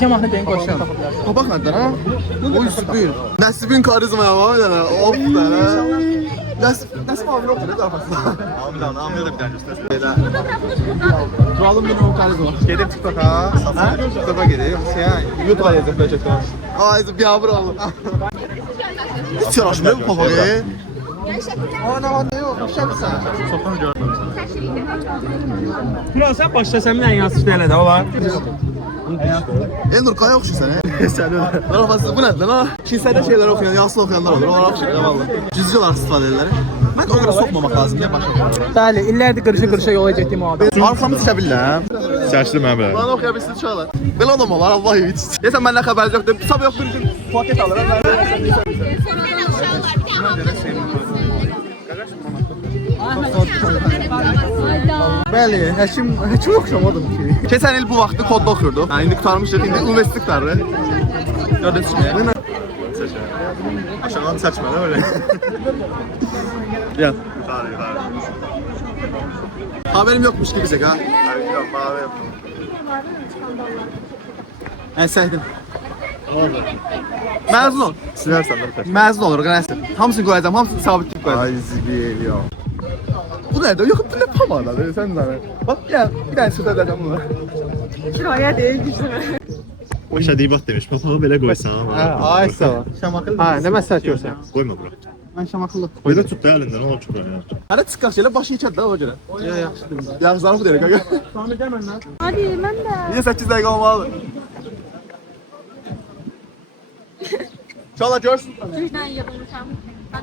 İki mahnı deyin qoşun. Topak nereden ha? Oy süper. Nasibin karizmaya var bir tane. Of tane. Nasip abi yoktu ne tarafasında? Amca da bir tane göster. Duralım benim o karizma. Gedim TikTok'a. TikTok'a gideyim. YouTube'a yazıp böyle çekiyorum. Ay bir yavru alın. Hiç yaraşmıyor bu papagaya. Ana ne yok? Şapsa. Bura sən başla sən mən yazışdı elə də olar. Endur kaya okşu sen. Sen öyle. Narafası bu ne lan ha? Kilsede şeyler okuyan, yansın okuyanlar olur. Onlar okşu valla. Cüzcüler istifadeleri. Ben o kadar sokmamak lazım ya başa. Bəli, illərdir qırışa yola getdiyim o adam. Arkamı sıçabilirler. Seçtim ben böyle. Bana okuyabilirsiniz çağlar. Böyle adam var Allah iyi bitir. Neyse benden haberiniz yoktu. Sabah yok bir gün paket alırım. Bəli, həkim oxşamadım ki. Keçən il bu vaxtı kodda oxuyurduq. Yəni indi qurtarmışıq, indi universitet qurtarır. Gördünüz mü? Aşağıdan seçme de öyle. Ya. Tarih. Haberim yokmuş gibi ha. Yok mavi yaptım. Ensəydim. Məzun ol. Silersen de biter. Məzun olur, qənəsdir. Hamısını qoyacağım, hamısını sabitləyib qoyacağım. Ay zibil ya. Bu nədir? Yox, bu nə pomadadır, sən də. Bax, gəl, bir dənə süt edəcəm bunu. Kirayə deyil güclü. O şadibat demiş. Papağı böyle koysan ama. Ay sağ ol. Şamakıllı. Ha, nə məsəl görsən? Koyma bura. Mən şamakıllı. Böyle tut da elinden o çok önemli. Hələ çıxaq şeylə başı içəd də o görə. Ya, yaxşıdır. Yaxşılar bu deyirik, qaqa. Hadi mən də. Niyə 8 dəqiqə olmalıdır? İnşallah görsün. Gücdən yığılmışam.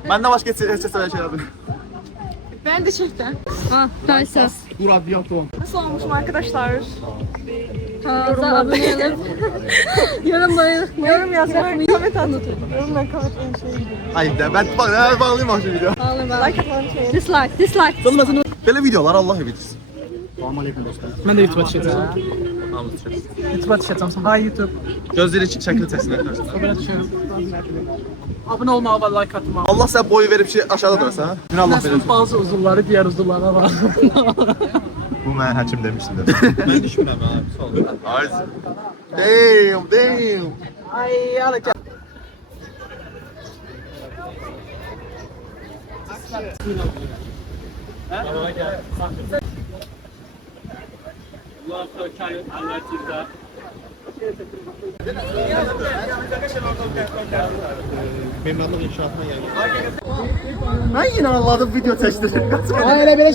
Məndən başqa heç səvəyə şey yapın. Ben de çektim. Ha, ders. Bu radyatom. Nasıl olmuşum arkadaşlar? Kanalımıza abone olun. Yorum yazmayı, comment anlatın. Yorumla commentleyin şeyi. Haydi, mən bak, bağlayayım bak şu video. Like atın şey. Dislike. Belə videolar Allah bilir. Mən də YouTube düşəcəm. YouTube düşəcəm. Hay YouTube. Gözləri şəkil çəksin arkadaşlar. Belə düşürəm. Abunə olmağı və like atmağı. Allah sən boyu verib ki aşağıda durursan. Gün Allah verir. Nəslin bazı uzunları diğer uzunlara var. Bu mən həkim demişdim. Ben düşmürəm abi. Sol. Ay. Damn. Ay, alacaq. Benim adım inşaatına geldi. Ben yine anladım video çəkdim. Ay, elə belə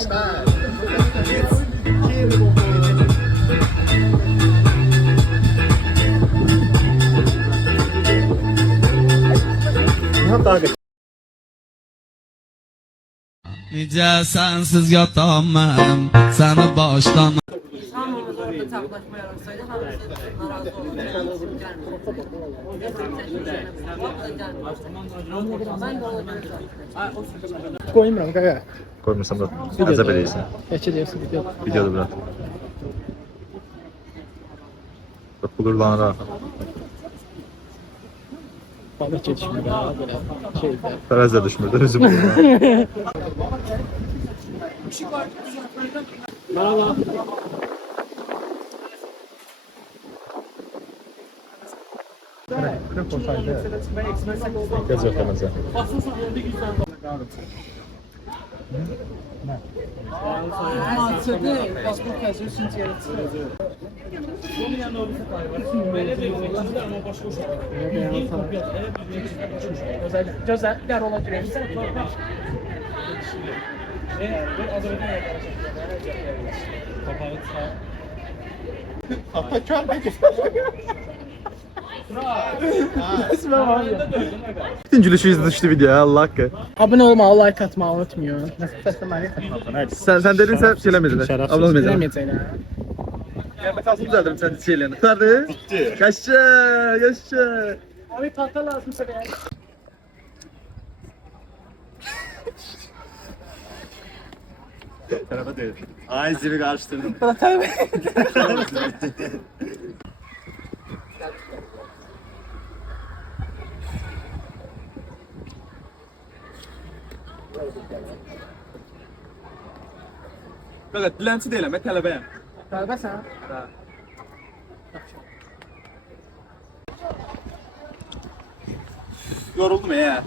Necə sənsiz yatam mənim, səni başdan. Hamımız orada taplaşmaya olsaydı hamısı narazı olurdu. Ben de olabilirim. qoymuram qaqa. Koymasam da azap edeysin. Keçəcəksən video. Videoda bırak. Bak bulurlar rahat. Balık yetişmir ha belə şeydə. Ferez de düşmürdü. Üzüm bulurlar. Gez ötemeze. Gözlər ola girək. Bütün gülüşü düştü videoya Allah hakkı. Abunə olmağı, like atmağı unutmayın. Sen dedin sen söylemedin. Abla olmayacak. Deməyəcəklər. Ya ben tasım düzeldim sen şeylerini. Nerede? Bitti. Kaçça. Abi tahta lazımsa be. Tarafa değil. Ay zibi karıştırdım. Evet, dilənçi deyiləm, mən tələbəyəm. Tələbəsən? Hə. Yoruldum ya.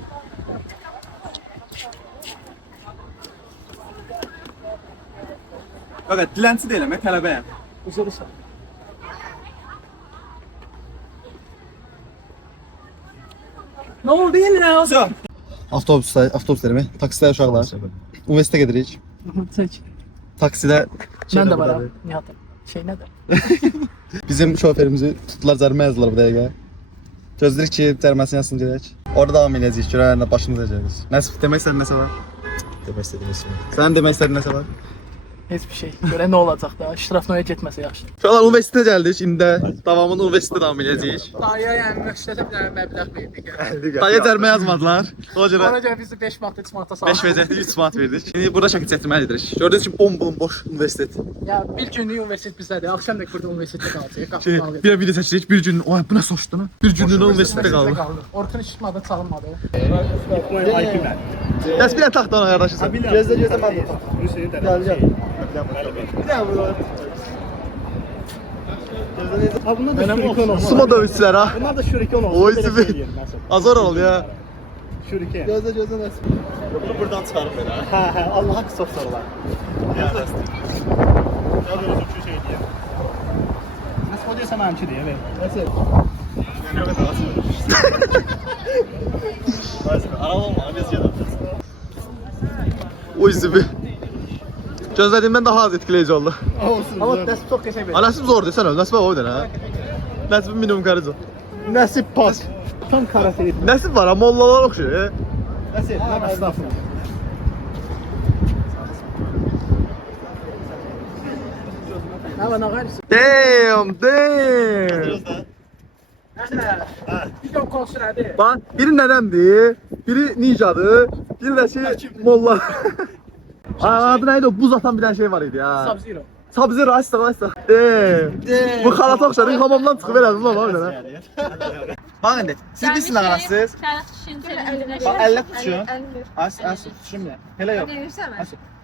Fakat dilənçi deyiləm, tələbəyəm. Uzarırsan. Ne oldu yine? So. Avtobuslarımı, taksidə uşaqlar. Universitetə gedirik. Seç. Taksidə Ben de var abi. Nihat'ım. Şey nedir? bizim şoförümüzü tutdular, cərimə yazdılar bu dəqiqə. Gözləyirik ki, cəriməsini yazsın gedək. Orada davam edəcəyik, görərlə başımıza gələcəyik. Nəsib, demək istədin nəsə var? Demək istədiyim ismi. Sənin demək istədin nəsə var? Hiçbir şey. Göre ne olacak da? Ştrafnoya gitmese yaxşı. Uşaqlar, universitetə gəldik, indi də davamını universitetə davam edəcəyik. Dayıya yani məşrətə bir məbləğ verdik. Dayıya cərimə yazmadılar. O görə Sonra göre bizi 5 manat, 3 manata saldı. 5 vəziyyətli 3 manat verdik. İndi burada şəkil çəkdirməli edirik. Gördüyünüz kimi bomb boş universitet. Ya bir günlük üniversitet bizdədir. Akşam da burada üniversitede kalacaq. Şey, bir video çəkirik, bir gün, oy bu nə soşdu lan? Bir günlüyünə universitetdə qaldıq. Orkun işitmadı, çalınmadı. Dəs bir dənə taxta ona qardaşı sən. Gözlə mən də taxt. Gəl. Bir dənə bu. Sumo dövüşçülər ha. Bunlar da şuriken oldu. Oy sibi. Azor ol ya. Şuriken. Gözlə nəsə. Bunu buradan çıxarım belə. Hə, Allah'a kısa sorular. Ya bəsdir. Ya böyle çok şey diye. Nasıl oluyorsa benimki diye. Evet. Arabam var, biz gedək. Oy sibi. Gözlədiyimdən daha az etkiləyici oldu. Olsun. Ama nasip çok teşekkür ederim. Nəsib zor desən öl, Nəsibə o da ha. Nəsibin minimum karıcı. Nasip pas. Tam karate. Nəsib var ha, mollalar oxşur. Nasip. Ne estağfurullah. Ne var ne var? Damn. Bir gün konser hadi. Bak, biri nədəmdir, biri ninjadır, biri də şey molla. Adı neydi o? Buz atan bir tane şey var idi ya. Sub-Zero. Sub-Zero, açsa. Bu xalata oxşar, hamamdan çıxıb elədim lan o bir dənə. Bax indi, siz bilsin ağrasınız. Bax, əllə tutuşun. As, tutuşun ya. Elə yox.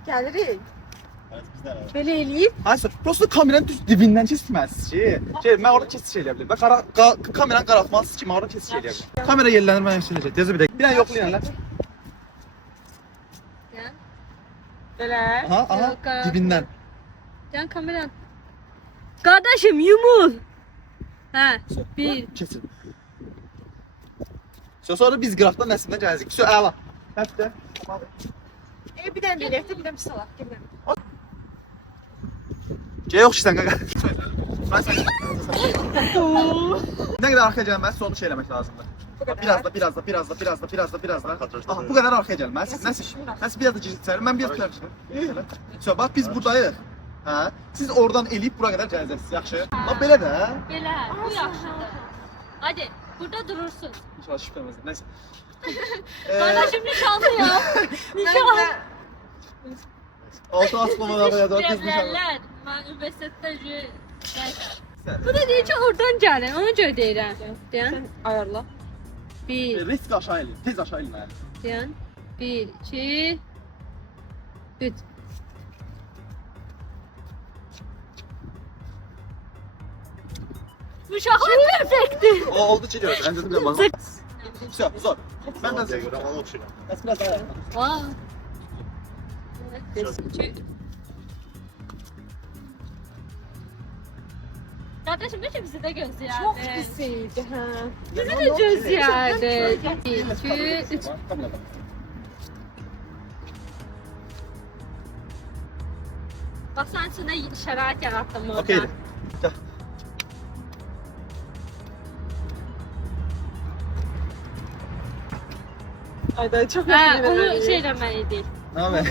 Gəlirik. Belə eləyib. Hayır, prosto kameranın düz dibindən keçməlisiniz ki. Mən orada kesiş eləyə bilərəm. Bax, kameranı qaraltmalısınız ki, mən orada kesiş eləyə bilərəm. Kamera yerlənir, mən yaxşılacaq. Gözə bir dəqiqə. Bir dənə yoxlayın lan. Belə. Aha, dibindən. Can kameran. Qardaşım yumul. Hə, bir. Kesin. Sonra biz qıraqdan Nəsimdən gələcək. Əla. Hətta. Bir dənə eləyək, bir dənə salaq. Yox ki sən qaqa. Nə qədər arxaya gəlməz, onu şey eləmək lazımdır. Biraz da. Aha, bu qədər arxaya gəlməz. Nəsə biraz da keçəcək. Mən biraz gəlmişəm. So, bax biz buradayıq. Hə? Siz oradan eləyib bura qədər gələcəksiniz. Yaxşı. Bax belə də. Belə, bu yaxşıdır. Hadi, burada durursun. İnşallah şübhəməz. Nəsə. Qardaşım nişanlı ya. Nişanlı. Altı açıqlamada qoyacaq qız nişanlı. Deyirlər, mən universitetdə bu da deyir ki, oradan gəlin, ona görə deyirəm. Deyən, ayarla. Bir, Risk aşağı eləyim. Tez aşağı eləyim. deyən, bir, iki, üç. Uşaqlar perfektdir. O oldu ki diyor. Əncədə bir bax. Güzel, zor. Mən də Göre ona oxşuyur. biraz daha. Vay. Evet, iki. Kardeşim ne bizi de gözləyərdi. Çox pis idi, hə. Bizi də gözləyərdi. 2, 3. Bax, sən içində şərait yaratdım orada. Okeydir. Gəl. Ayda çok Hə, onu şey eləməliydik. Nə haber?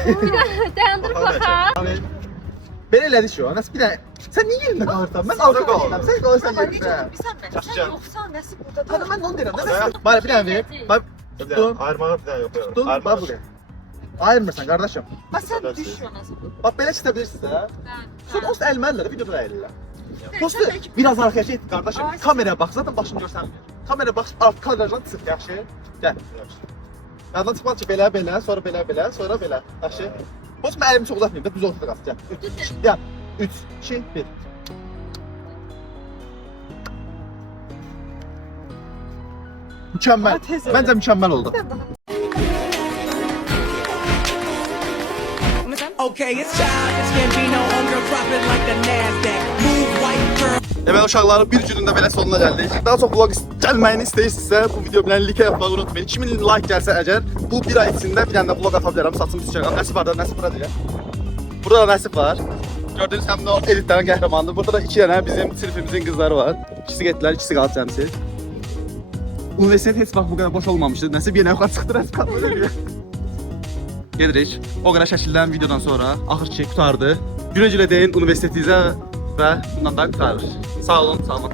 Dayandırıb baxaq. Belə elədik şu an. Nəsə bir dənə. Sən niyə yerində qalırsan? Mən arxa qalırım. Sən qalırsan yerində. Qaçacağım. Hadi mən onu deyirəm. Nəsə. Bana bir dənə ver. Bax, Bir dənə ayırmağa bir dənə yox. tutun. Bax buraya. Ayırmırsan qardaşım. Sən düşmə. Bax belə çitə bilirsiniz ha. Sonra olsa əlmənlər videoda əyilirlər. Postu biraz arkaya çək qardaşım. Kameraya bax, zaten başını göstərmir. Kameraya bax, alt kadrajdan çıx yaxşı. Gəl. Yaddan çıxmaz ki belə, sonra belə, sonra belə. Yaxşı. Post mən əlimi çox uzatmayım da düz ortada qalsın. Gəl. 3, 2, 1. Mükemmel. Bence mükemmel oldu. Okay, it's childish Gambino on your profit like the Nasdaq. Move white girl. Evet uşaqların bir günün də belə sonuna gəldik. Daha çox vlog gəlməyini istəyirsinizsə bu video bilən like yapmağı unutmayın. 2000 like gəlsə əgər bu bir ay içində bir dənə də vlog ata bilərəm. Saçım düşəcək. Nəsib var da, Nəsib bura deyək. Burada da Nəsib var. Gördüyünüz kimi o editlərin qəhrəmanıdır. Burada da 2 dənə bizim sinifimizin qızları var. İkisi getdilər, ikisi qaldı cəmsi. Universitet heç vaxt bu qədər boş olmamışdı. Nəsib yenə yuxarı çıxdı, Nəsib qaldı. Gedirik. O qədər şəkildən videodan sonra axır ki qutardı. Gülə-gülə deyin universitetinizə və bundan da qutarır. Sağ olun, sağ olun.